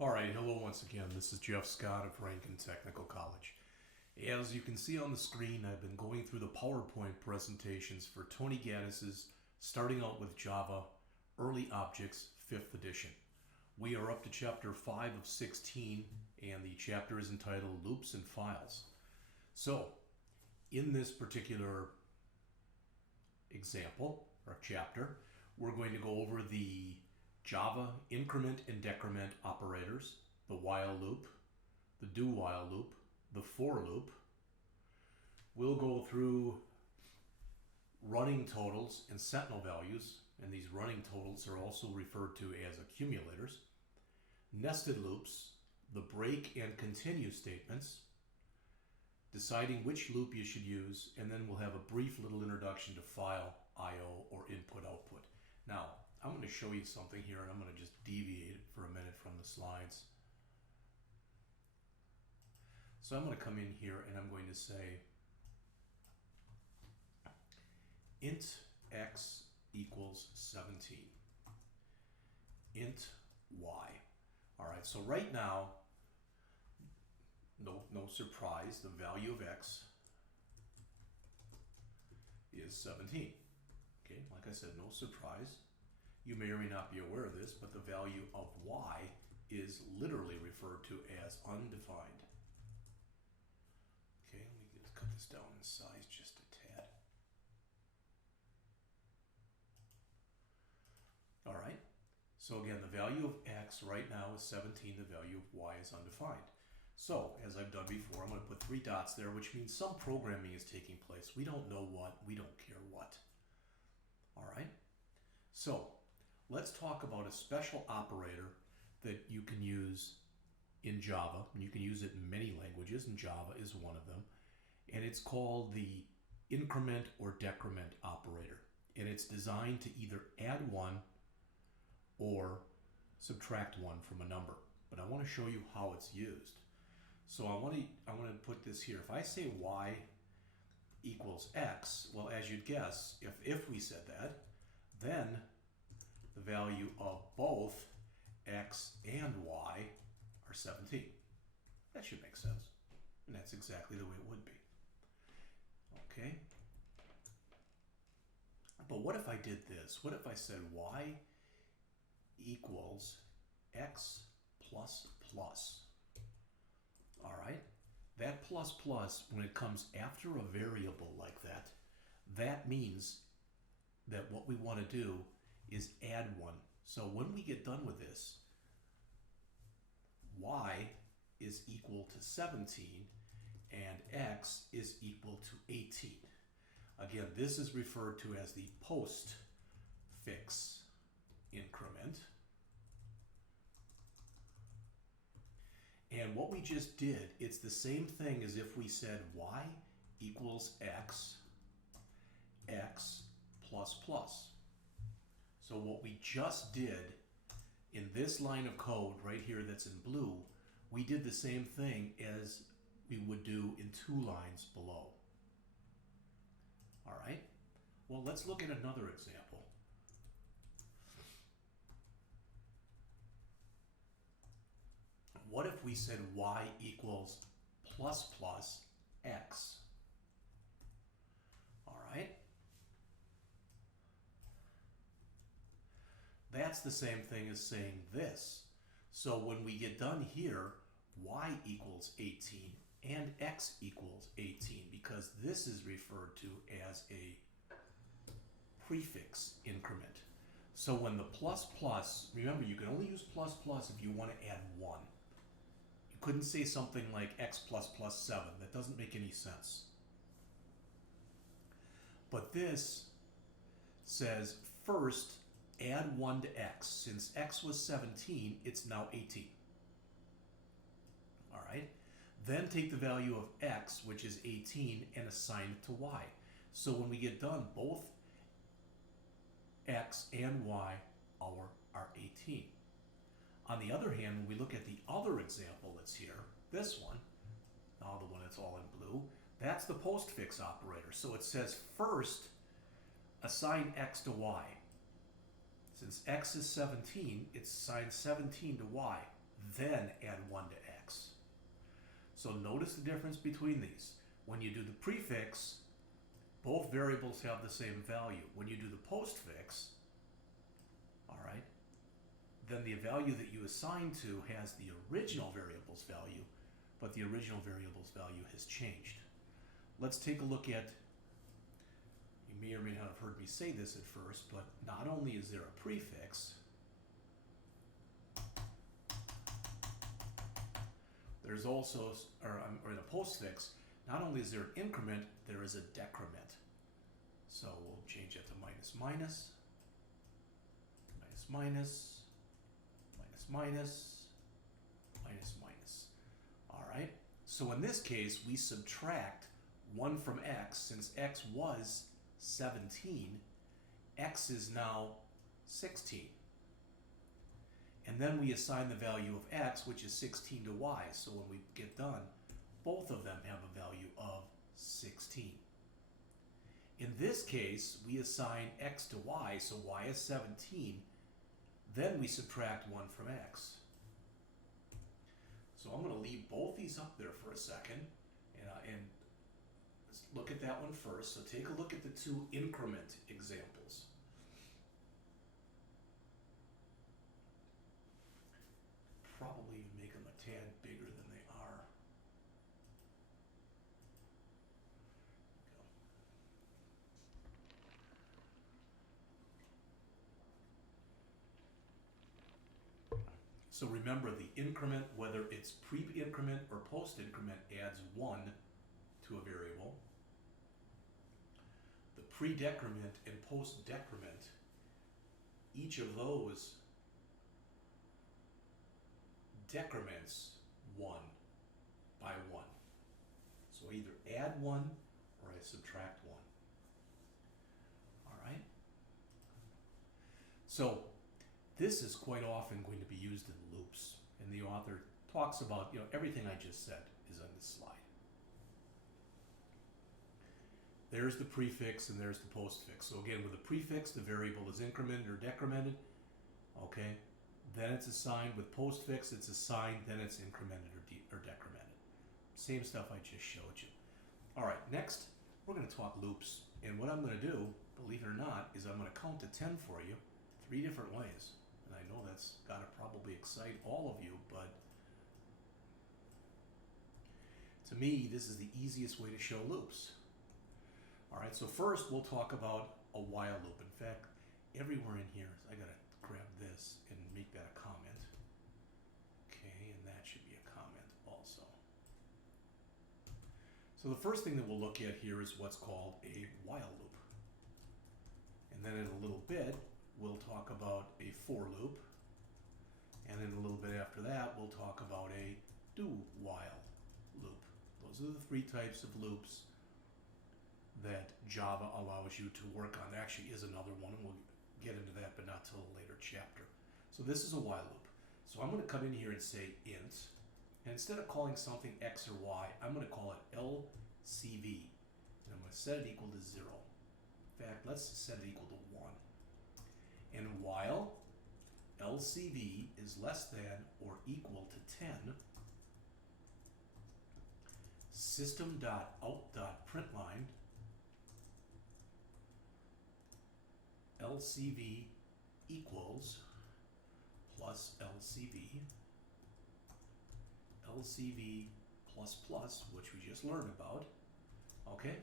Alright, hello once again. This is Jeff Scott of Rankin Technical College. As you can see on the screen, I've been going through the PowerPoint presentations for Tony Gaddis's Starting Out with Java Early Objects 5th edition. We are up to chapter 5 of 16, and the chapter is entitled Loops and Files. So, in this particular example, or chapter, we're going to go over the Java increment and decrement operators, the while loop, the do while loop, the for loop. We'll go through running totals and sentinel values, and these running totals are also referred to as accumulators. Nested loops, the break and continue statements, deciding which loop you should use, and then we'll have a brief little introduction to file, I/O, or input-output. Now, I'm going to show you something here, and I'm going to just deviate for a minute from the slides. So I'm going to come in here and I'm going to say int x equals 17, int y. All right, so right now, no surprise, the value of x is 17. Okay, like I said, no surprise. You may or may not be aware of this, but the value of y is literally referred to as undefined. Okay, let me just cut this down in size just a tad. All right, so again, the value of x right now is 17, the value of y is undefined. So, as I've done before, I'm going to put 3 dots there, which means some programming is taking place. We don't know what, we don't care what. All right, so let's talk about a special operator that you can use in Java, and you can use it in many languages, and Java is one of them, and it's called the increment or decrement operator, and it's designed to either add 1 or subtract 1 from a number. But I want to show you how it's used. So I want to put this here. If I say y equals x, well, as you'd guess, if we said that, then the value of both x and y are 17. That should make sense. And that's exactly the way it would be. Okay? But what if I did this? What if I said y equals x plus plus? All right? That plus plus, when it comes after a variable like that, that means that what we want to do is add 1. So when we get done with this, y is equal to 17 and x is equal to 18. Again, this is referred to as the postfix increment. And what we just did, it's the same thing as if we said y equals x, x plus plus. So what we just did in this line of code right here that's in blue, we did the same thing as we would do in 2 lines below. All right? Well, let's look at another example. What if we said y equals plus plus x? All right? That's the same thing as saying this. So when we get done here, y equals 18 and x equals 18, because this is referred to as a prefix increment. So when the plus plus, remember you can only use plus plus if you want to add 1. You couldn't say something like x plus plus 7. That doesn't make any sense. But this says first add 1 to x. Since x was 17, it's now 18. All right? Then take the value of x, which is 18, and assign it to y. So when we get done, both x and y are 18. On the other hand, when we look at the other example that's here, this one, now the one that's all in blue, that's the postfix operator. So it says first assign x to y. Since x is 17, it's assigned 17 to y. then add 1 to x. So notice the difference between these. When you do the prefix, both variables have the same value. When you do the postfix, all right, then the value that you assign to has the original variable's value, but the original variable's value has changed. Let's take a look at, you may or may not have heard me say this at first, but not only is there a prefix, there's also, or in a postfix, not only is there an increment, there is a decrement. So we'll change that to minus minus, minus minus, minus minus, minus minus. All right, so in this case, we subtract 1 from x. Since x was 17, x is now 16. And then we assign the value of x, which is 16, to y. So when we get done, both of them have a value of 16. In this case, we assign x to y, so y is 17. Then we subtract 1 from x. So I'm going to leave both these up there for a second, and let's look at that one first. So take a look at the 2 increment examples. Probably make them a tad bigger than they are. So remember, the increment, whether it's pre-increment or post-increment, adds 1 to a variable. The pre-decrement and post-decrement, each of those decrements 1 by 1. So I either add 1 or I subtract 1. All right? So this is quite often going to be used in loops, and the author talks about, everything I just said is on this slide. There's the prefix and there's the postfix. So again, with a prefix, the variable is incremented or decremented. Okay, then it's assigned. With postfix, it's assigned, then it's incremented or decremented. Same stuff I just showed you. All right, next we're going to talk loops, and what I'm going to do, believe it or not, is I'm going to count to 10 for you 3 different ways. And I know that's got to probably excite all of you, but to me, this is the easiest way to show loops. All right, so first we'll talk about a while loop. In fact, everywhere in here, I got to grab this and make that a comment. Okay, and that should be a comment also. So the first thing that we'll look at here is what's called a while loop. And then in a little bit, we'll talk about a for loop. And then a little bit after that, we'll talk about a do while loop. Those are the 3 types of loops that Java allows you to work on. There actually is another one, and we'll get into that, but not till a later chapter. So this is a while loop. So I'm going to come in here and say int, and instead of calling something x or y, I'm going to call it LCV, and I'm going to set it equal to 0. In fact, let's set it equal to 1. And while LCV is less than or equal to 10, system.out.println LCV equals plus LCV, LCV plus plus, which we just learned about. Okay?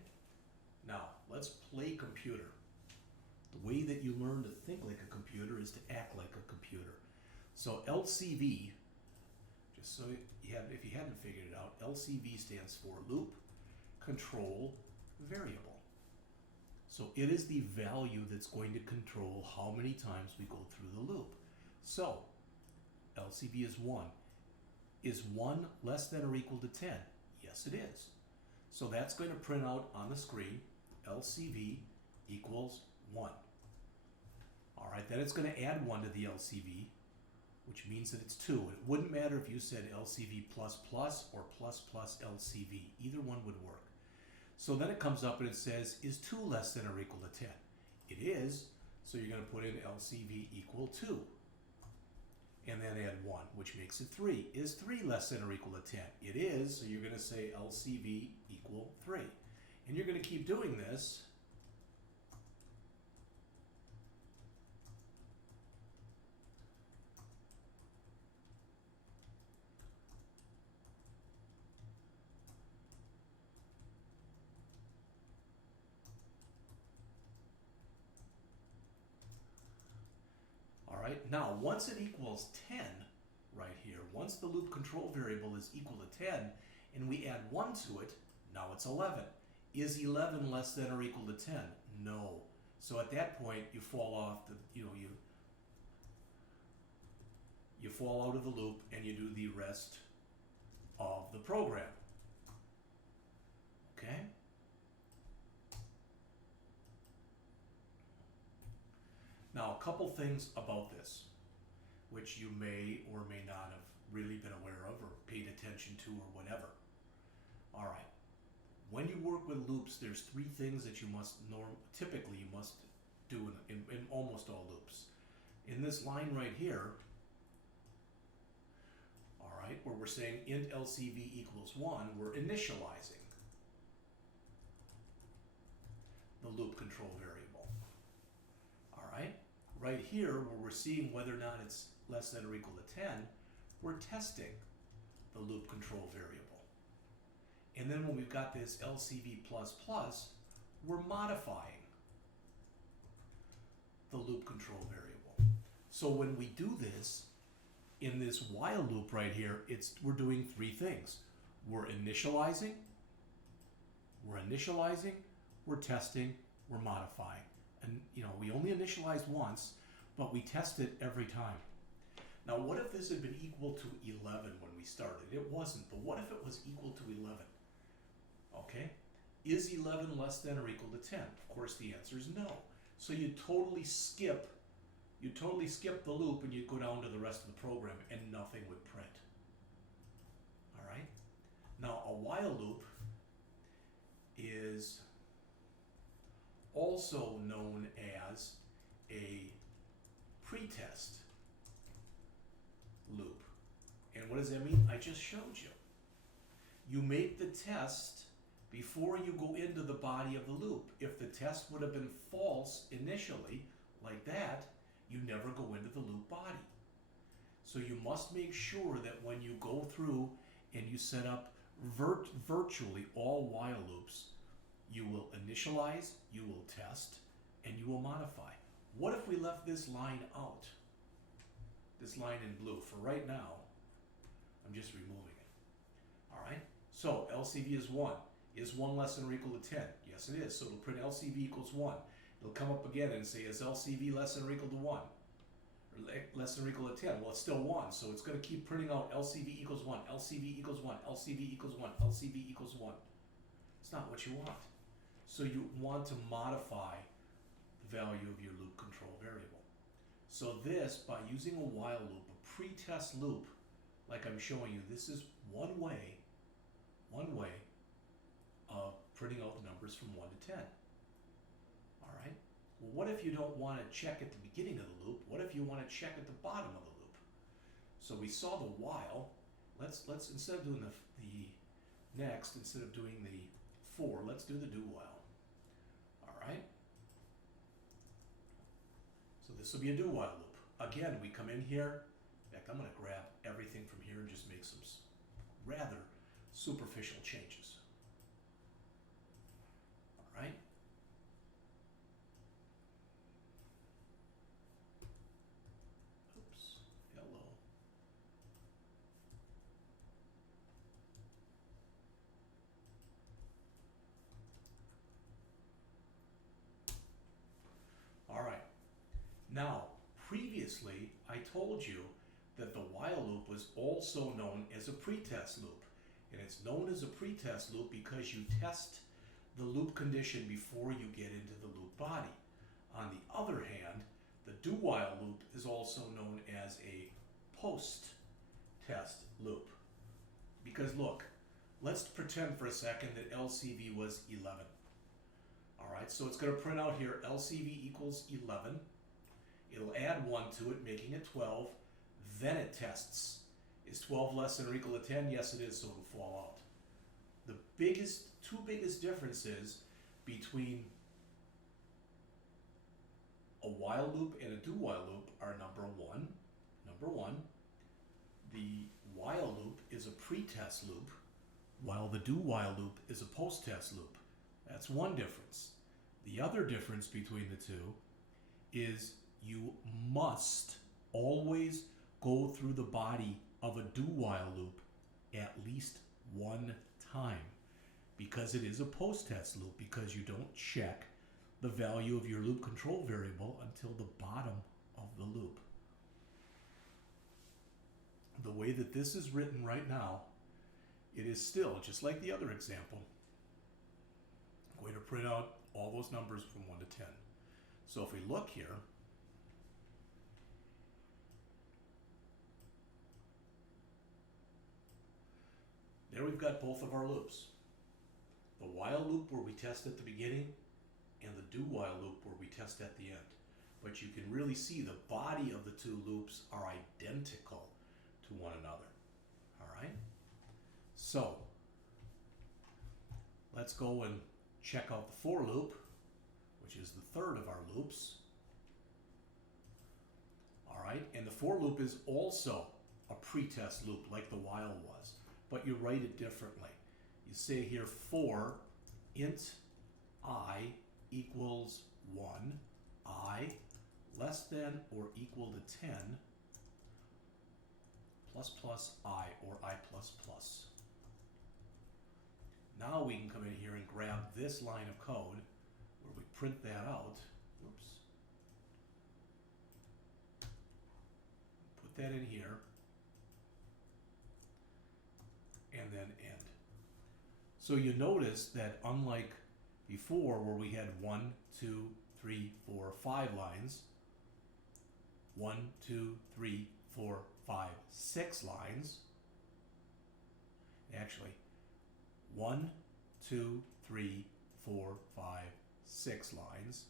Now, let's play computer. The way that you learn to think like a computer is to act like a computer. So LCV, just so you have, if you hadn't figured it out, LCV stands for loop control variable. So it is the value that's going to control how many times we go through the loop. So LCV is 1. Is 1 less than or equal to 10? Yes, it is. So that's going to print out on the screen LCV equals 1. All right, then it's going to add 1 to the LCV, which means that it's 2. It wouldn't matter if you said LCV plus plus or plus plus LCV. Either one would work. So then it comes up and it says, is 2 less than or equal to 10? It is, so you're going to put in LCV equal 2. and then add 1, which makes it 3. Is 3 less than or equal to 10? It is, so you're going to say LCV equal 3. And you're going to keep doing this. All right, now once it equals 10 right here, once the loop control variable is equal to 10 and we add 1 to it, now it's 11. Is 11 less than or equal to 10? No. So at that point you fall off the, you fall out of the loop and you do the rest of the program. Okay? Now, a couple things about this, which you may or may not have really been aware of or paid attention to or whatever. All right. When you work with loops, there's 3 things that you must typically you must do in almost all loops. In this line right here, all right, where we're saying int LCV equals 1, we're initializing the loop control variable. All right. Right here, where we're seeing whether or not it's less than or equal to 10, we're testing the loop control variable. And then when we've got this LCV++, we're modifying the loop control variable. So when we do this, in this while loop right here, we're doing 3 things. We're initializing, we're testing, we're modifying. And we only initialized once, but we test it every time. Now, what if this had been equal to 11 when we started? It wasn't, but what if it was equal to 11? Okay, is 11 less than or equal to 10? Of course, the answer is no. So you totally skip the loop and you go down to the rest of the program and nothing would print. All right. Now, a while loop is also known as a pretest loop. And what does that mean? I just showed you. You make the test before you go into the body of the loop. If the test would have been false initially, like that, you never go into the loop body. So you must make sure that when you go through and you set up virtually all while loops, you will initialize, you will test, and you will modify. What if we left this line out? This line in blue. For right now, I'm just removing it. All right? So LCV is 1. Is 1 less than or equal to 10? Yes, it is. So it'll print LCV equals 1. It'll come up again and say, is LCV less than or equal to 1? Or less than or equal to 10? Well, it's still 1, so it's going to keep printing out LCV equals 1, LCV equals 1, LCV equals 1, LCV equals 1. It's not what you want. So you want to modify the value of your loop control variable. So this, by using a while loop, a pretest loop, like I'm showing you, this is one way of printing out the numbers from 1 to 10. All right? Well, what if you don't want to check at the beginning of the loop? What if you want to check at the bottom of the loop? So we saw the while. Let's instead of doing the next, instead of doing the for, let's do the do while. All right? So this will be a do while loop. Again, we come in here. In fact, I'm going to grab everything from here and just make some rather superficial changes. All right? Oops. Hello. All right. Now, previously, I told you that the while loop was also known as a pretest loop. And it's known as a pretest loop because you test the loop condition before you get into the loop body. On the other hand, the do while loop is also known as a post-test loop. Because look, let's pretend for a second that LCV was 11. All right, so it's going to print out here LCV equals 11. It'll add 1 to it, making it 12. then it tests. Is 12 less than or equal to 10? Yes, it is, so it'll fall out. The two biggest differences between a while loop and a do-while loop are number one, the while loop is a pre-test loop, while the do-while loop is a post-test loop. That's one difference. The other difference between the two is you must always go through the body of a do-while loop at least one time, because it is a post-test loop, because you don't check the value of your loop control variable until the bottom of the loop. The way that this is written right now, it is still, just like the other example, I'm going to print out all those numbers from 1 to 10. So if we look here, there we've got both of our loops. The while loop where we test at the beginning and the do while loop where we test at the end. But you can really see the body of the two loops are identical to one another. All right? So let's go and check out the for loop, which is the third of our loops. All right, and the for loop is also a pretest loop like the while was, but you write it differently. You say here for int I equals 1, I less than or equal to 10, plus plus I, or I plus plus. Now we can come in here and grab this line of code where we print that out. Whoops. Put that in here. And then end. So you notice that unlike before where we had 1, 2, 3, 4, 5 lines, 1, 2, 3, 4, 5, 6 lines, actually 1, 2, 3, 4, 5, 6 lines,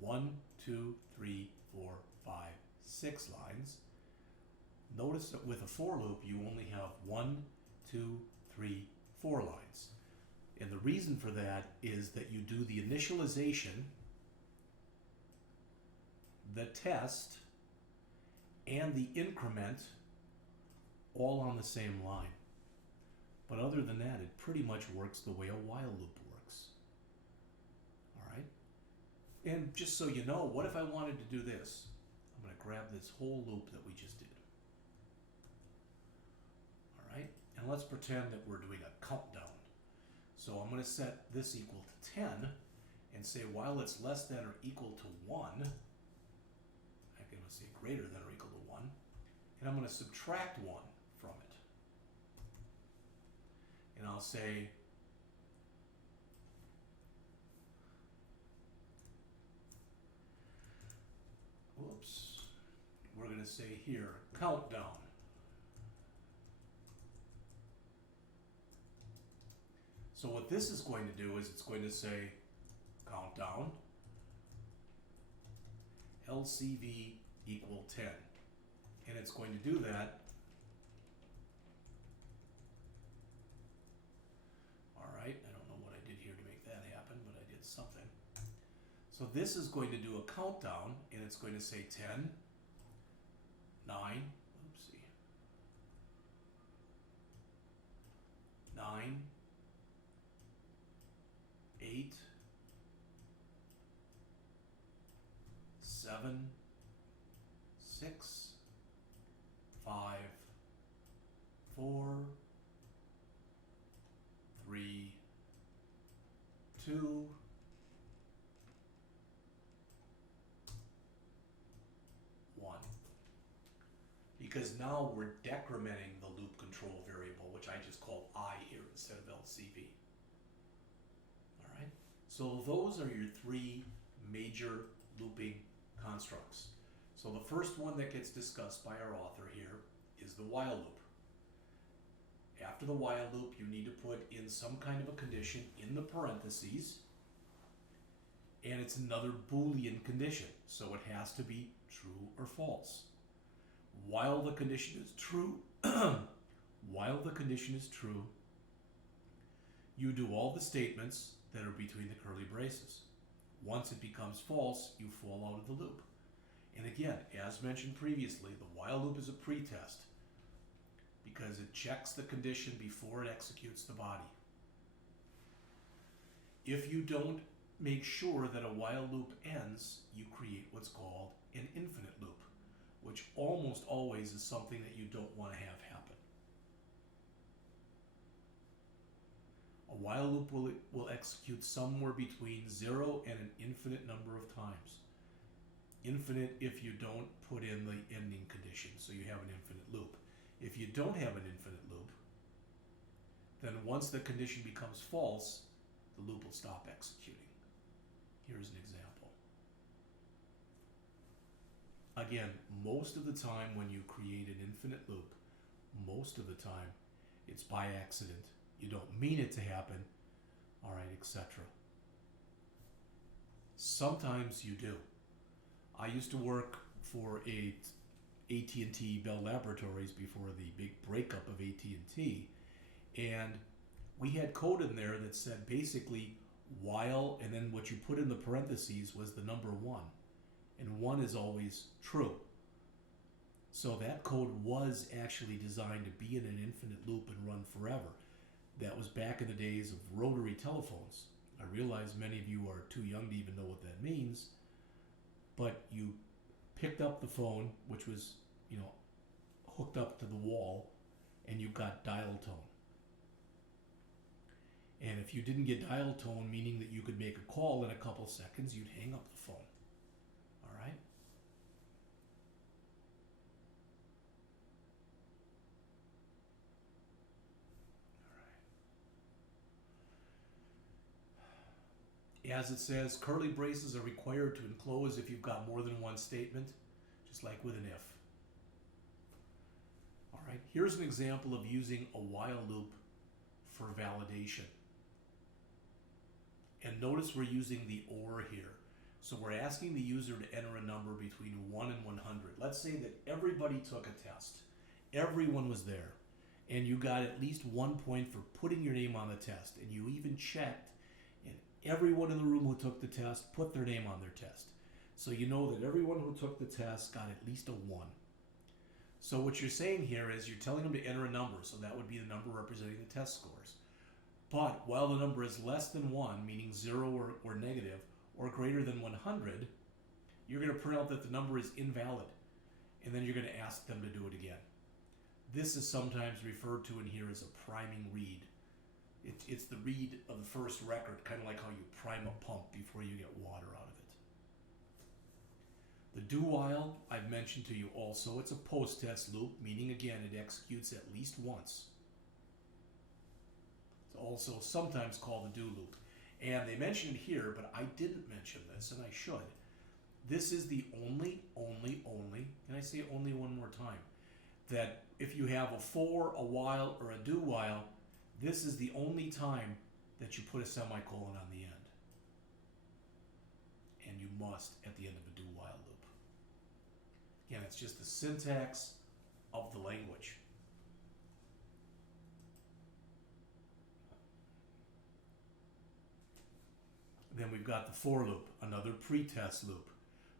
1, 2, 3, 4, 5, 6 lines. Notice that with a for loop you only have 1, 2, 3, 4 lines. And the reason for that is that you do the initialization, the test, and the increment all on the same line. But other than that, it pretty much works the way a while loop works. All right? And just so you know, what if I wanted to do this? I'm going to grab this whole loop that we just did. All right? And let's pretend that we're doing a countdown. So I'm going to set this equal to 10 and say while it's less than or equal to 1, I'm going to say greater than or equal to 1, and I'm going to subtract 1 from it. And I'll say we're going to say here countdown. So what this is going to do is it's going to say countdown LCV equal 10. And it's going to do that. All right, I don't know what I did here to make that happen, but I did something. So this is going to do a countdown, and it's going to say 10, 9, 9, 8, 7, 6, 5, 4, 3, 2, 1. Because now we're decrementing the loop control variable, which I just called I here instead of LCV. All right? So those are your three major looping constructs. So the first one that gets discussed by our author here is the while loop. After the while loop, you need to put in some kind of a condition in the parentheses, and it's another Boolean condition, so it has to be true or false. while the condition is true, while the condition is true, you do all the statements that are between the curly braces. Once it becomes false, you fall out of the loop. And again, as mentioned previously, the while loop is a pretest because it checks the condition before it executes the body. If you don't make sure that a while loop ends, you create what's called an infinite loop, which almost always is something that you don't want to have happen. A while loop will execute somewhere between 0 and an infinite number of times. Infinite if you don't put in the ending condition, so you have an infinite loop. If you don't have an infinite loop, then once the condition becomes false, the loop will stop executing. Here's an example. Again, most of the time when you create an infinite loop, most of the time it's by accident. You don't mean it to happen, all right, etc. Sometimes you do. I used to work for AT&T Bell Laboratories before the big breakup of AT&T, and we had code in there that said basically while, and then what you put in the parentheses was the number 1, and 1 is always true. So that code was actually designed to be in an infinite loop and run forever. That was back in the days of rotary telephones. I realize many of you are too young to even know what that means, but you picked up the phone, which was, hooked up to the wall, and you got dial tone. And if you didn't get dial tone, meaning that you could make a call in a couple seconds, you'd hang up the phone. All right? As it says, curly braces are required to enclose if you've got more than one statement, just like with an if. All right, here's an example of using a while loop for validation. And notice we're using the OR here. So we're asking the user to enter a number between 1 and 100. Let's say that everybody took a test. Everyone was there. And you got at least 1 point for putting your name on the test. And you even checked, and everyone in the room who took the test put their name on their test. So you know that everyone who took the test got at least a 1. So what you're saying here is you're telling them to enter a number. So that would be the number representing the test scores. But while the number is less than 1, meaning 0 or negative, or greater than 100, you're going to print out that the number is invalid. And then you're going to ask them to do it again. This is sometimes referred to in here as a priming read. It's the read of the first record, kind of like how you prime a pump before you get water out of it. The do while, I've mentioned to you also, it's a post-test loop, meaning again it executes at least once. It's also sometimes called the do loop. And they mention it here, but I didn't mention this, and I should. This is the only, and I say only one more time, that if you have a for, a while, or a do while, this is the only time that you put a semicolon on the end. And you must at the end of a do while loop. Again, it's just the syntax of the language. Then we've got the for loop, another pretest loop.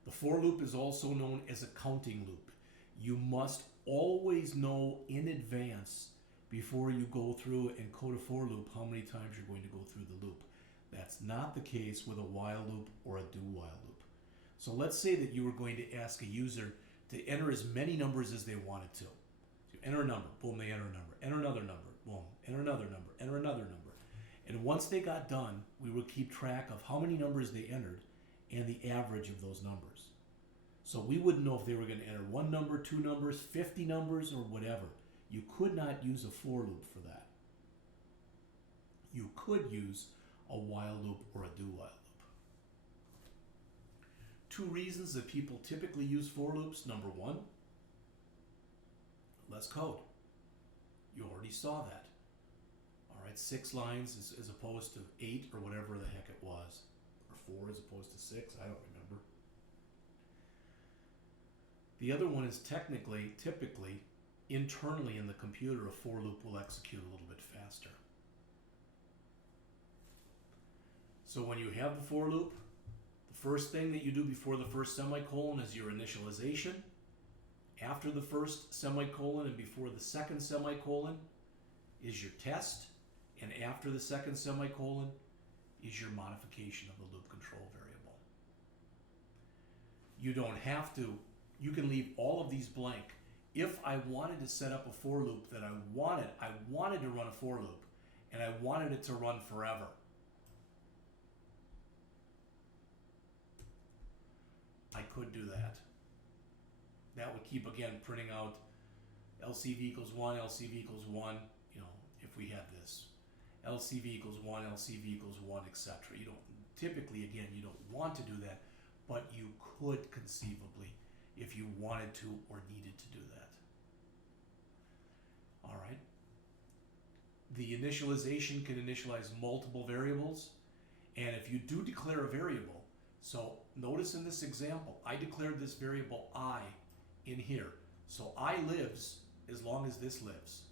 The for loop is also known as a counting loop. You must always know in advance before you go through and code a for loop how many times you're going to go through the loop. That's not the case with a while loop or a do while loop. So let's say that you were going to ask a user to enter as many numbers as they wanted to. So you enter a number, boom, they enter a number. Enter another number, boom, enter another number, enter another number. And once they got done, we would keep track of how many numbers they entered and the average of those numbers. So we wouldn't know if they were going to enter 1 number, 2 numbers, 50 numbers, or whatever. You could not use a for loop for that. You could use a while loop or a do while loop. 2 reasons that people typically use for loops. Number 1, less code. You already saw that. 6 lines as opposed to 8 or whatever the heck it was, or 4 as opposed to 6, I don't remember. The other one is typically, internally in the computer, a for loop will execute a little bit faster. So when you have the for loop, the first thing that you do before the first semicolon is your initialization. After the first semicolon and before the second semicolon is your test. And after the second semicolon is your modification of the loop control variable. You don't have to. You can leave all of these blank. If I wanted to set up a for loop that I wanted to run a for loop, and I wanted it to run forever, I could do that. That would keep, again, printing out LCV equals 1, LCV equals 1, if we had this. LCV equals 1, LCV equals 1, etc. You don't, typically, again, you don't want to do that, but you could conceivably if you wanted to or needed to do that. All right. The initialization can initialize multiple variables, and if you do declare a variable, so notice in this example, I declared this variable I in here. So I lives as long as this lives.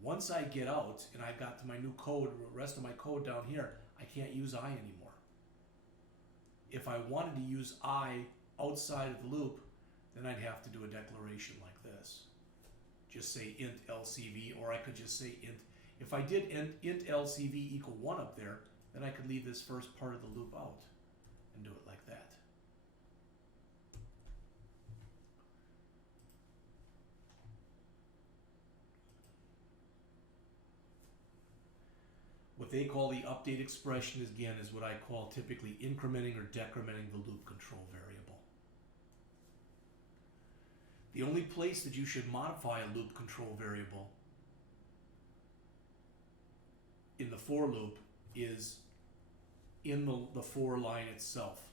Once I get out and I've got to my new code, the rest of my code down here, I can't use I anymore. If I wanted to use I outside of the loop, then I'd have to do a declaration like this. Just say int LCV, or I could just say int. If I did int LCV equal 1 up there, then I could leave this first part of the loop out and do it like that. What they call the update expression, again, is what I call typically incrementing or decrementing the loop control variable. The only place that you should modify a loop control variable in the for loop is in the for line itself.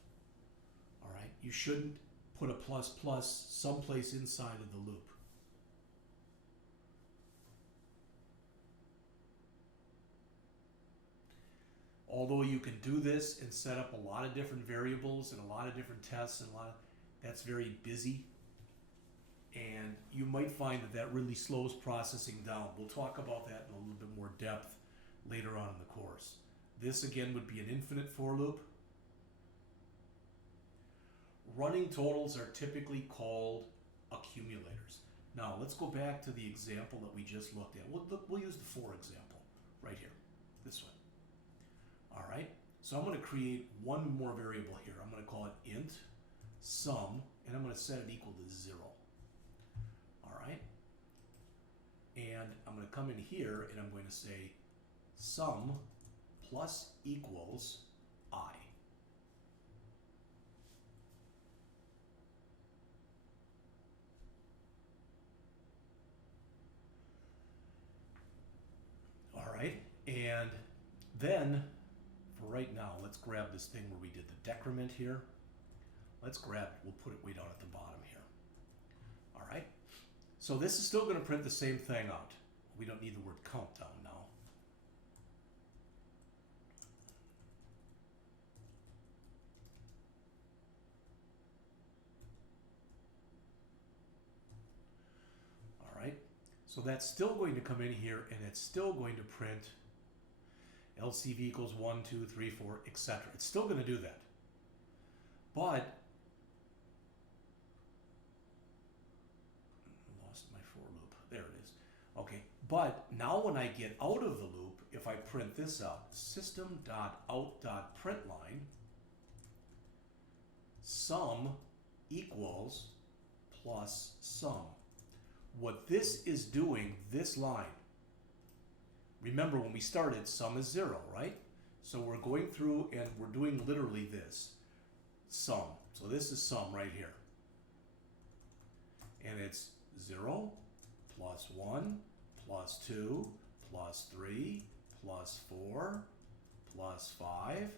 All right, you shouldn't put a plus plus someplace inside of the loop. Although you can do this and set up a lot of different variables and a lot of different tests and that's very busy, and you might find that really slows processing down. We'll talk about that in a little bit more depth later on in the course. This again would be an infinite for loop. Running totals are typically called accumulators. Now let's go back to the example that we just looked at. We'll use the for example right here, this one. All right, so I'm going to create one more variable here. I'm going to call it int sum, and I'm going to set it equal to 0. All right, and I'm going to come in here and I'm going to say sum plus equals I. All right, and then for right now, let's grab this thing where we did the decrement here. Let's grab it. We'll put it way down at the bottom here. All right. So this is still going to print the same thing out. We don't need the word countdown now. All right. So that's still going to come in here, and it's still going to print LCV equals 1, 2, 3, 4, etc. It's still going to do that. But I lost my for loop. There it is. Okay. But now when I get out of the loop, if I print this out, system.out.println sum equals plus sum. What this is doing, this line, remember when we started, sum is 0, right? So we're going through and we're doing literally this, sum. So this is sum right here. And it's 0, plus 1, plus 2, plus 3, plus 4, plus 5,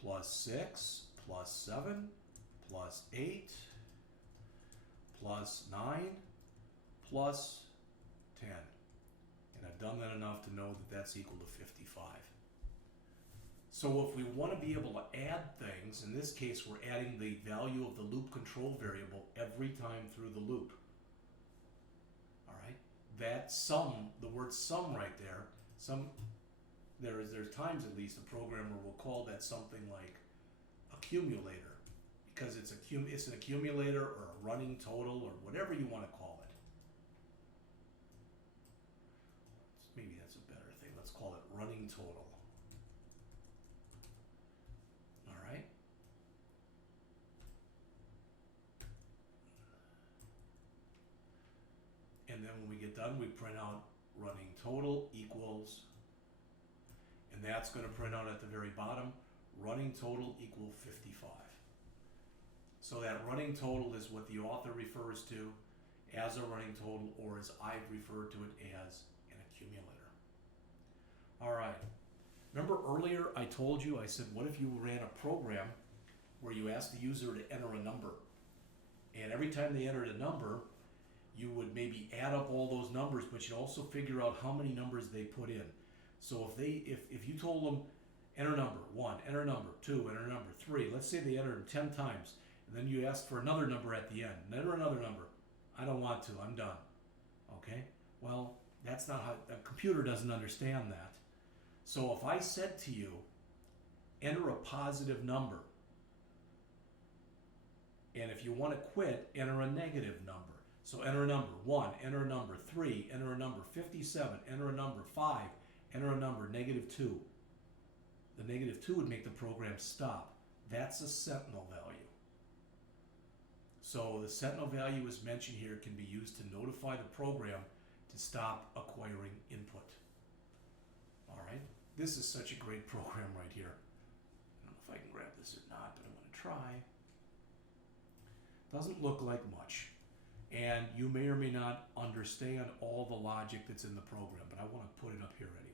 plus 6, plus 7, plus 8, plus 9, plus 10. And I've done that enough to know that that's equal to 55. So if we want to be able to add things, in this case we're adding the value of the loop control variable every time through the loop. All right, that sum, the word sum right there, there's times at least a programmer will call that something like accumulator, because it's an accumulator or a running total or whatever you want to call it. Maybe that's a better thing. Let's call it running total. All right. And then when we get done, we print out running total equals, and that's going to print out at the very bottom, running total equal 55. So that running total is what the author refers to as a running total, or as I've referred to it as an accumulator. All right. Remember earlier I told you, I said, what if you ran a program where you asked the user to enter a number, and every time they entered a number, you would maybe add up all those numbers, but you'd also figure out how many numbers they put in. So if you told them, enter number 1, enter number 2, enter number 3, let's say they entered 10 times, and then you asked for another number at the end, and enter another number. I don't want to, I'm done. Okay? Well, that's not how, a computer doesn't understand that. So if I said to you, enter a positive number, and if you want to quit, enter a negative number. So enter a number 1, enter a number 3, enter a number 57, enter a number 5, enter a number -2. The -2 would make the program stop. That's a sentinel value. So the sentinel value, as mentioned here, can be used to notify the program to stop acquiring input. All right, this is such a great program right here. I don't know if I can grab this or not, but I'm going to try. Doesn't look like much, and you may or may not understand all the logic that's in the program, but I want to put it up here anyway.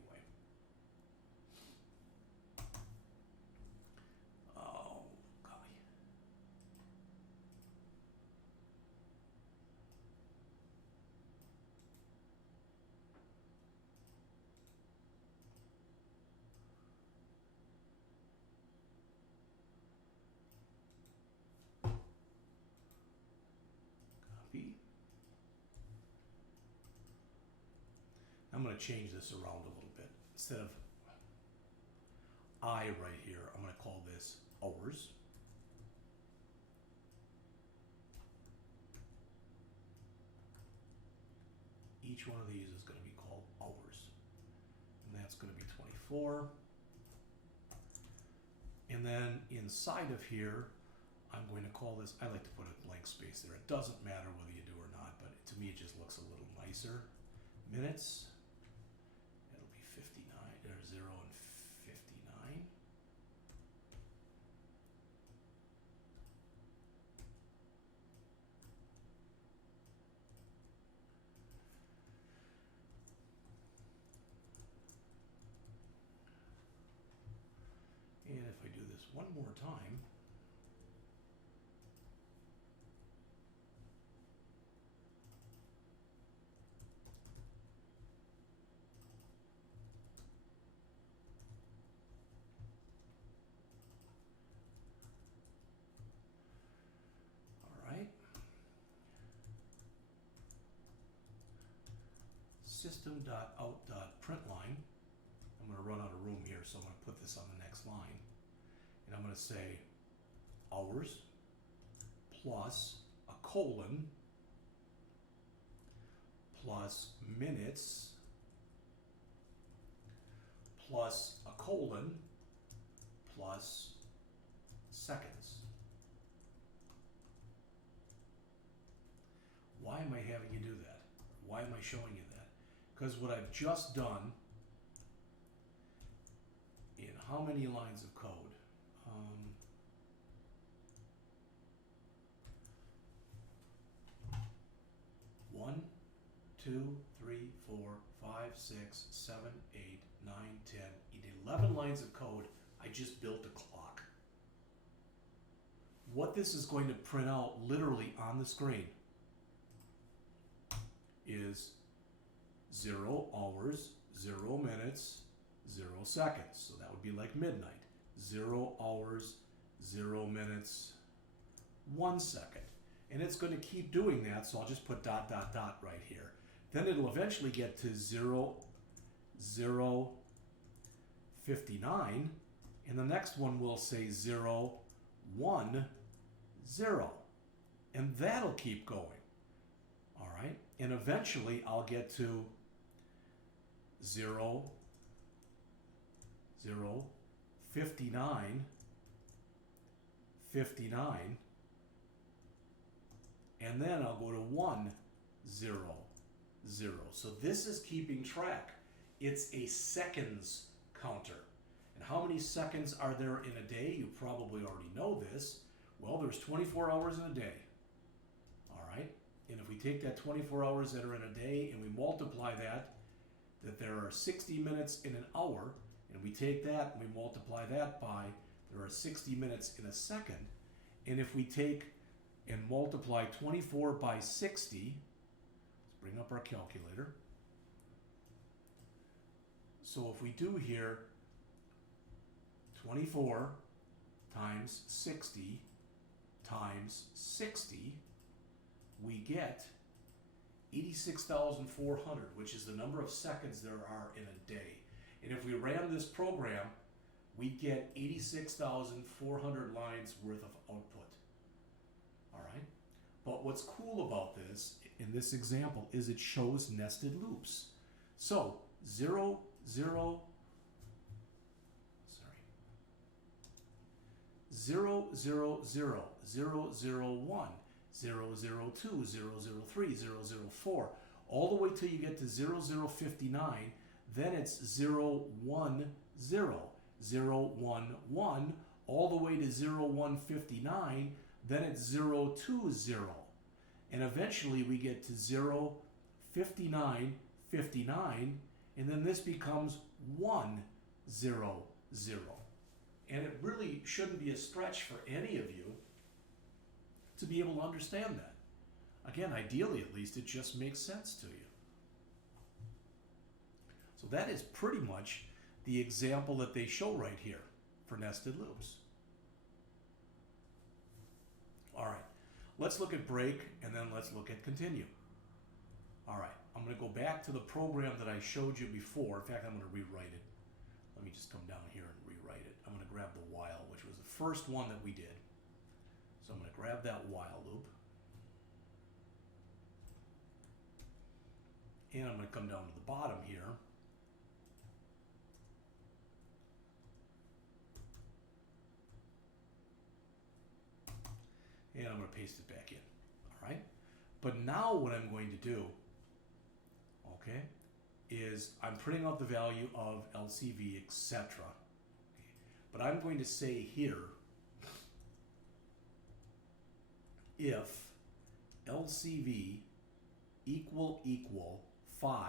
I'm going to change this around a little bit. Instead of I right here, I'm going to call this hours. Each one of these is going to be called hours. And that's going to be 24. And then inside of here, I'm going to call this, I like to put a blank space there. It doesn't matter whether you do or not, but to me it just looks a little nicer. Minutes. 0 and 59. And if I do this one more time, system.out.println. I'm going to run out of room here, so I'm going to put this on the next line. And I'm going to say hours plus a colon plus minutes plus a colon plus seconds. Why am I having you do that? Why am I showing you that? Because what I've just done in how many lines of code? 1, 2, 3, 4, 5, 6, 7, 8, 9, 10, in 11 lines of code, I just built a clock. What this is going to print out literally on the screen is 0 hours, 0 minutes, 0 seconds. So that would be like midnight. 0 hours, 0 minutes, 1 second. And it's going to keep doing that, so I'll just put dot, dot, dot right here. Then it'll eventually get to 0, 0, 59, and the next one will say 0, 1, 0. And that'll keep going. All right? And eventually I'll get to 0, 0, 59, 59, and then I'll go to 1, 0, 0. So this is keeping track. It's a seconds counter. And how many seconds are there in a day? You probably already know this. Well, there's 24 hours in a day. All right? And if we take that 24 hours that are in a day and we multiply that there are 60 minutes in an hour, and we take that and we multiply that by there are 60 minutes in a second. And if we take and multiply 24 by 60, let's bring up our calculator. So if we do here 24 times 60 times 60, we get 86,400, which is the number of seconds there are in a day. And if we ran this program, we'd get 86,400 lines worth of output. All right? But what's cool about this, in this example, is it shows nested loops. So 0, 0, 0, 0, 0, 0, 0, 1, 0, 0, 2, 0, 0, 3, 0, 0, 4, all the way till you get to 0, 0, 59, then it's 0, 1, 0, 0, 1, 1, all the way to 0, 1, 59, then it's 0, 2, 0. And eventually we get to 0, 59, 59, and then this becomes 1, 0, 0. And it really shouldn't be a stretch for any of you to be able to understand that. Again, ideally at least, it just makes sense to you. So that is pretty much the example that they show right here for nested loops. All right, let's look at break and then let's look at continue. All right, I'm going to go back to the program that I showed you before. In fact, I'm going to rewrite it. Let me just come down here and rewrite it. I'm going to grab the while, which was the first one that we did. So I'm going to grab that while loop. And I'm going to come down to the bottom here. And I'm going to paste it back in. All right? But now what I'm going to do, okay, is I'm printing out the value of LCV, etc. But I'm going to say here, if LCV equal 5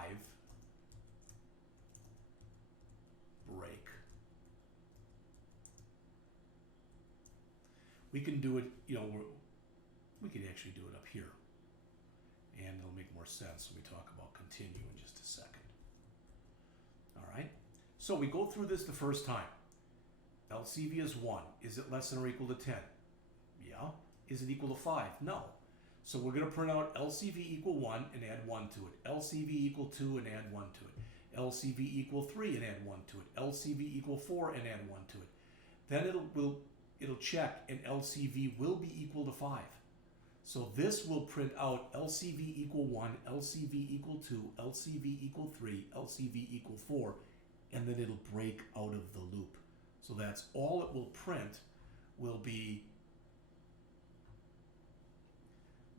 break. We can do it, we could actually do it up here. And it'll make more sense when we talk about continue in just a second. All right, so we go through this the first time. LCV is 1. Is it less than or equal to 10? Yeah. Is it equal to 5? No. So we're going to print out LCV equal 1 and add 1 to it. LCV equal 2 and add 1 to it. LCV equal 3 and add 1 to it. LCV equal 4 and add 1 to it. Then it'll check and LCV will be equal to 5. So this will print out LCV equal 1, LCV equal 2, LCV equal 3, LCV equal 4, and then it'll break out of the loop. So that's all it will print will be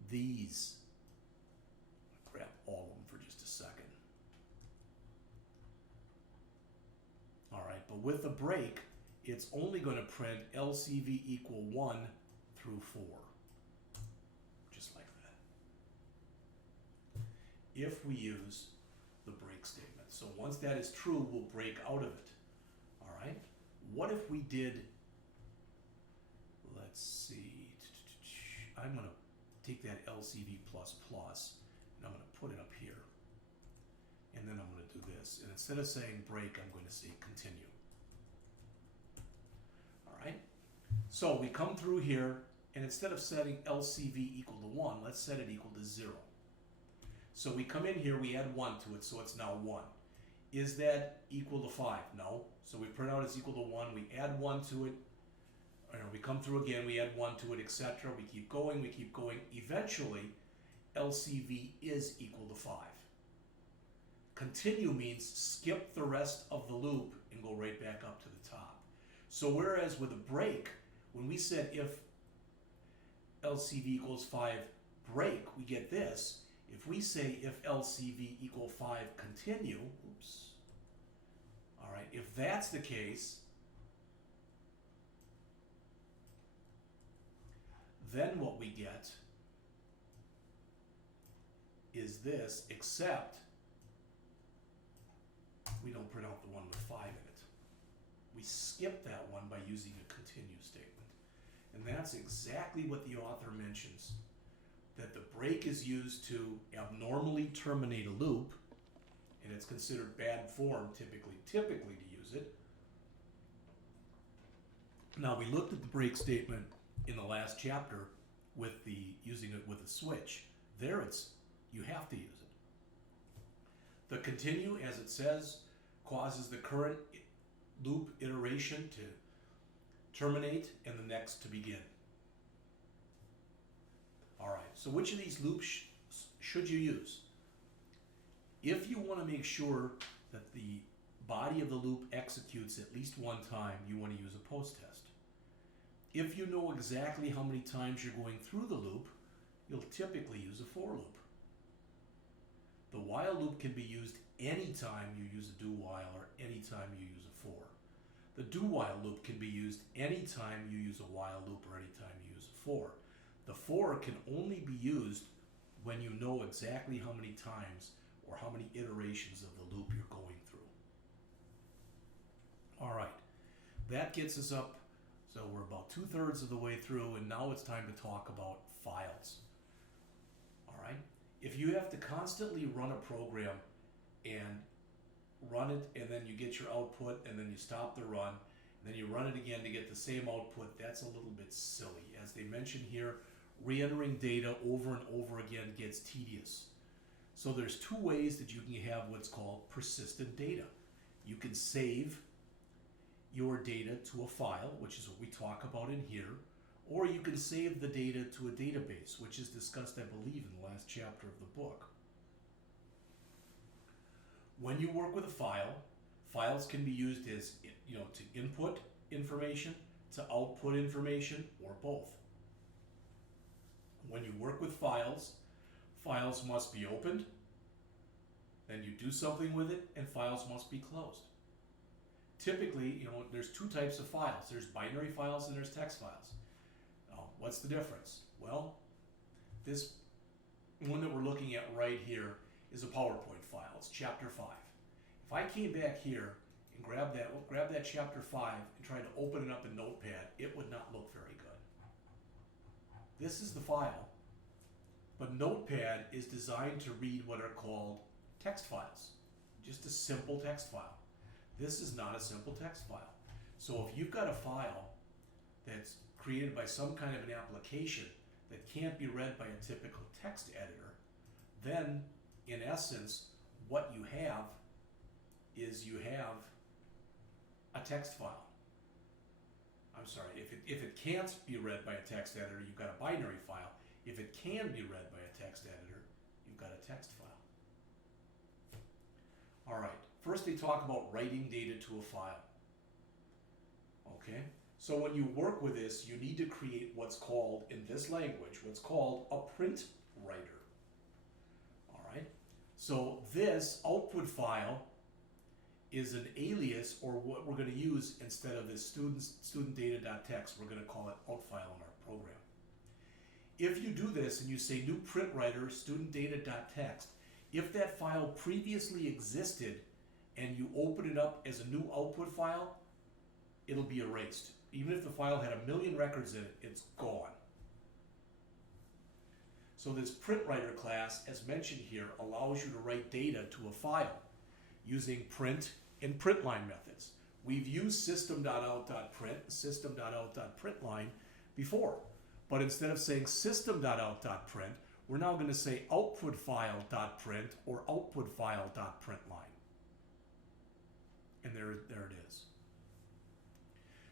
these. I'll grab all of them for just a second. All right, but with the break, it's only going to print LCV equal 1 through 4. Just like that. If we use the break statement. So once that is true, we'll break out of it. All right? What if we did, let's see, I'm going to take that LCV plus and I'm going to put it up here. And then I'm going to do this. And instead of saying break, I'm going to say continue. So we come through here, and instead of setting LCV equal to 1, let's set it equal to 0. So we come in here, we add 1 to it, so it's now 1. Is that equal to 5? No. So we print out it's equal to 1, we add 1 to it, or we come through again, we add 1 to it, etc. We keep going, we keep going. Eventually, LCV is equal to 5. Continue means skip the rest of the loop and go right back up to the top. So whereas with a break, when we said if LCV equals 5 break, we get this. If we say if LCV equal 5 continue, oops. All right, if that's the case, then what we get is this, except we don't print out the one with 5 in it. We skip that one by using a continue statement. And that's exactly what the author mentions, that the break is used to abnormally terminate a loop, and it's considered bad form typically to use it. Now we looked at the break statement in the last chapter with using it with a switch. There you have to use it. The continue, as it says, causes the current loop iteration to terminate and the next to begin. All right, so which of these loops should you use? If you want to make sure that the body of the loop executes at least one time, you want to use a post test. If you know exactly how many times you're going through the loop, you'll typically use a for loop. The while loop can be used anytime you use a do while or anytime you use a for. The do while loop can be used anytime you use a while loop or anytime you use a for. The for can only be used when you know exactly how many times or how many iterations of the loop you're going through. All right, that gets us up. So we're about 2/3 of the way through, and now it's time to talk about files. All right, if you have to constantly run a program and run it, and then you get your output, and then you stop the run, and then you run it again to get the same output, that's a little bit silly. As they mention here, re-entering data over and over again gets tedious. So there's two ways that you can have what's called persistent data. You can save your data to a file, which is what we talk about in here, or you can save the data to a database, which is discussed, I believe, in the last chapter of the book. When you work with a file, files can be used as, to input information, to output information, or both. When you work with files, files must be opened, then you do something with it, and files must be closed. Typically, there's two types of files. There's binary files and there's text files. What's the difference? Well, this one that we're looking at right here is a PowerPoint file. It's chapter 5. If I came back here and grab that chapter 5 and tried to open it up in Notepad, it would not look very good. This is the file, but Notepad is designed to read what are called text files, just a simple text file. This is not a simple text file. So if you've got a file that's created by some kind of an application that can't be read by a typical text editor, then in essence, what you have is you have a text file. I'm sorry, if it can't be read by a text editor, you've got a binary file. If it can be read by a text editor, you've got a text file. All right, first they talk about writing data to a file. Okay, so when you work with this, you need to create what's called, in this language, what's called a print writer. All right, so this output file is an alias, or what we're going to use instead of this student data.txt, we're going to call it out file in our program. If you do this and you say new print writer student data.txt, if that file previously existed and you open it up as a new output file, it'll be erased. Even if the file had 1,000,000 records in it, it's gone. So this print writer class, as mentioned here, allows you to write data to a file using print and print line methods. We've used system.out.print, system.out.println before. But instead of saying system.out.print, we're now going to say output file.print or output file.println. And there it is.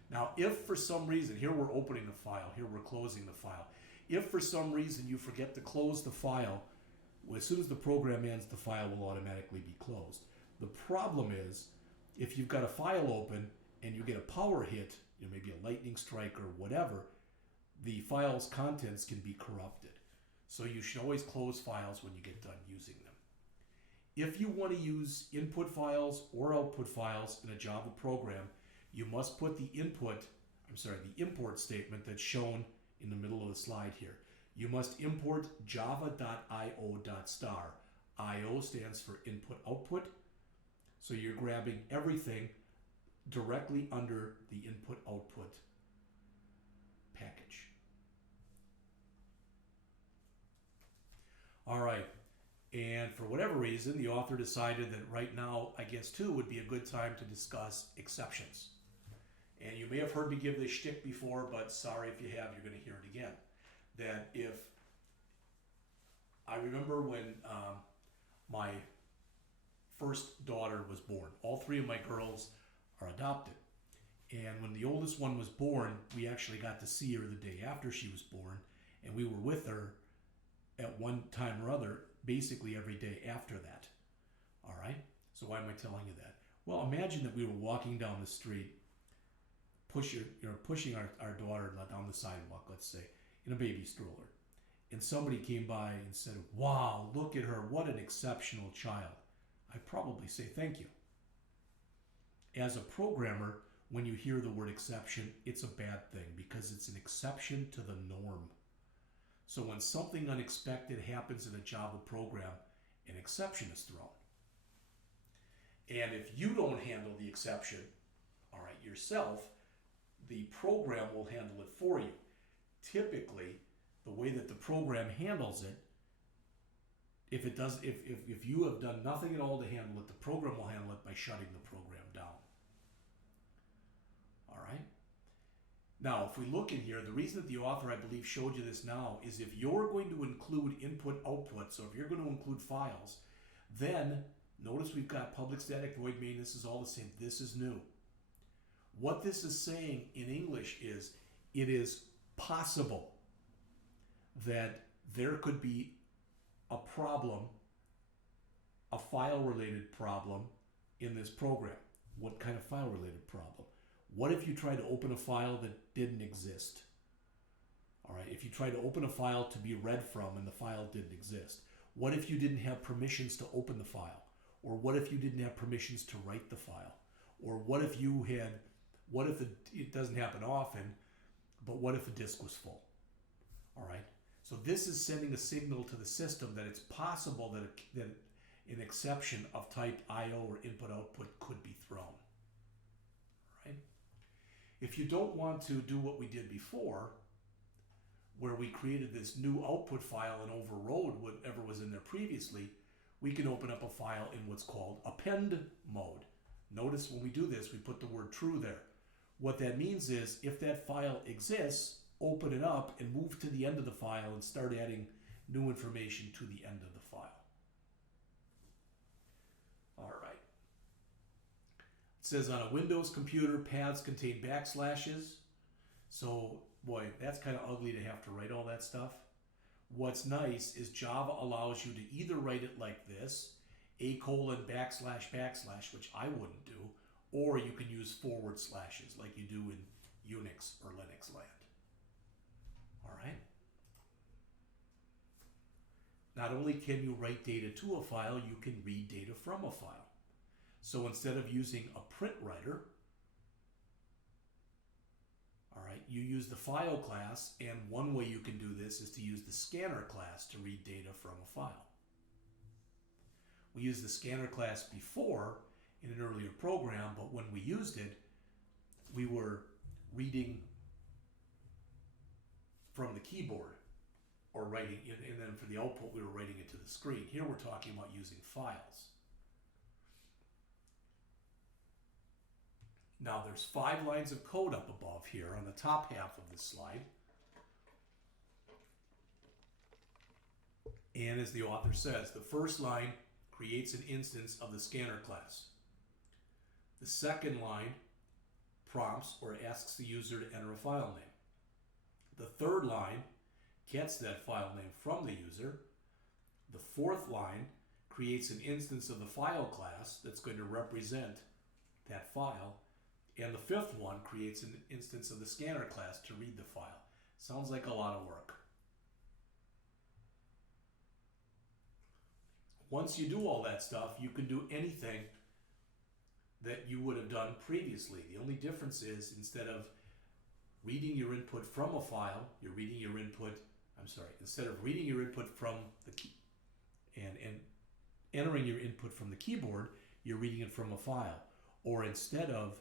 Now, if for some reason, here we're opening the file, here we're closing the file. If for some reason you forget to close the file, as soon as the program ends, the file will automatically be closed. The problem is, if you've got a file open and you get a power hit, maybe a lightning strike or whatever, the file's contents can be corrupted. So you should always close files when you get done using them. If you want to use input files or output files in a Java program, you must put the import statement that's shown in the middle of the slide here. You must import java.io.star. IO stands for input output. So you're grabbing everything directly under the input output package. All right. And for whatever reason, the author decided that right now, I guess too, would be a good time to discuss exceptions. And you may have heard me give this shtick before, but sorry if you have, you're going to hear it again. That if, I remember when my first daughter was born, all three of my girls are adopted. And when the oldest one was born, we actually got to see her the day after she was born, and we were with her at one time or other, basically every day after that. All right? So why am I telling you that? Well, imagine that we were walking down the street, pushing our daughter down the sidewalk, let's say, in a baby stroller. And somebody came by and said, "Wow, look at her, what an exceptional child." I'd probably say thank you. As a programmer, when you hear the word exception, it's a bad thing because it's an exception to the norm. So when something unexpected happens in a Java program, an exception is thrown. And if you don't handle the exception, all right, yourself, the program will handle it for you. Typically, the way that the program handles it, if you have done nothing at all to handle it, the program will handle it by shutting the program down. All right? Now, if we look in here, the reason that the author, I believe, showed you this now is if you're going to include input-output, so if you're going to include files, then notice we've got public static void main. This is all the same. This is new. What this is saying in English is it is possible that there could be a problem, a file-related problem in this program. What kind of file-related problem? What if you tried to open a file that didn't exist? All right, if you tried to open a file to be read from and the file didn't exist. What if you didn't have permissions to open the file? Or what if you didn't have permissions to write the file? Or what if it doesn't happen often, but what if the disk was full? All right, so this is sending a signal to the system that it's possible that an exception of type IO or input-output could be thrown. If you don't want to do what we did before, where we created this new output file and overrode whatever was in there previously, we can open up a file in what's called append mode. Notice when we do this, we put the word true there. What that means is if that file exists, open it up and move to the end of the file and start adding new information to the end of the file. All right. It says on a Windows computer, paths contain backslashes. So, boy, that's kind of ugly to have to write all that stuff. What's nice is Java allows you to either write it like this, ;\\, which I wouldn't do, or you can use forward slashes like you do in Unix or Linux land. All right? Not only can you write data to a file, you can read data from a file. So instead of using a print writer, all right, you use the file class, and one way you can do this is to use the scanner class to read data from a file. We used the scanner class before in an earlier program, but when we used it, we were reading from the keyboard or writing, and then for the output, we were writing it to the screen. Here we're talking about using files. Now there's 5 lines of code up above here on the top half of this slide. And as the author says, the first line creates an instance of the scanner class. The second line prompts or asks the user to enter a file name. The third line gets that file name from the user. The fourth line creates an instance of the file class that's going to represent that file. And the fifth one creates an instance of the scanner class to read the file. Sounds like a lot of work. Once you do all that stuff, you can do anything that you would have done previously. The only difference is instead of reading your input from a file, you're reading your input, instead of reading your input from the key and entering your input from the keyboard, you're reading it from a file. Or instead of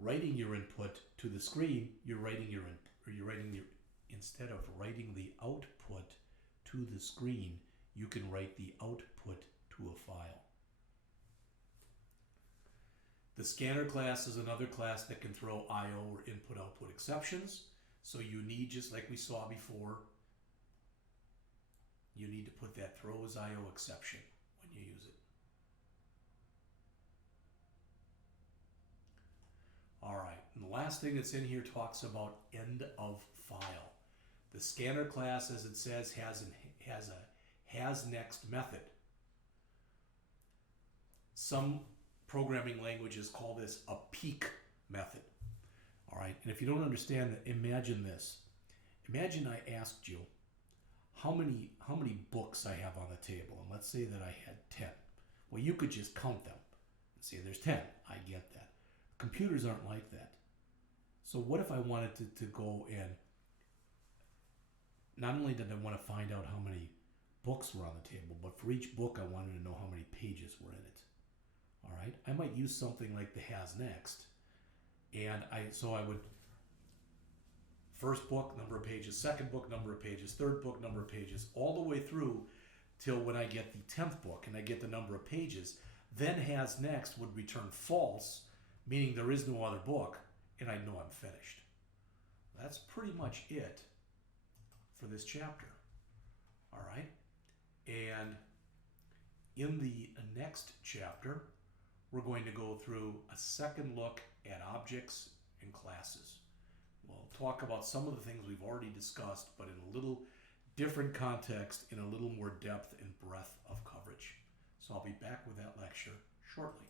writing your input to the screen, instead of writing the output to the screen, you can write the output to a file. The scanner class is another class that can throw I/O or input-output exceptions. So you need, just like we saw before, you need to put that throws I/O exception when you use it. All right, and the last thing that's in here talks about end of file. The scanner class, as it says, has a has next method. Some programming languages call this a peek method. All right, and if you don't understand that, imagine this. Imagine I asked you how many books I have on the table, and let's say that I had 10. Well, you could just count them and say there's 10. I get that. Computers aren't like that. So what if I wanted to go and not only did I want to find out how many books were on the table, but for each book I wanted to know how many pages were in it. All right, I might use something like the has next, and I would first book, number of pages, second book, number of pages, third book, number of pages, all the way through till when I get the 10th book and I get the number of pages. Then has next would return false, meaning there is no other book, and I know I'm finished. That's pretty much it for this chapter. All right, and in the next chapter, we're going to go through a second look at objects and classes. We'll talk about some of the things we've already discussed, but in a little different context, in a little more depth and breadth of coverage. So I'll be back with that lecture shortly.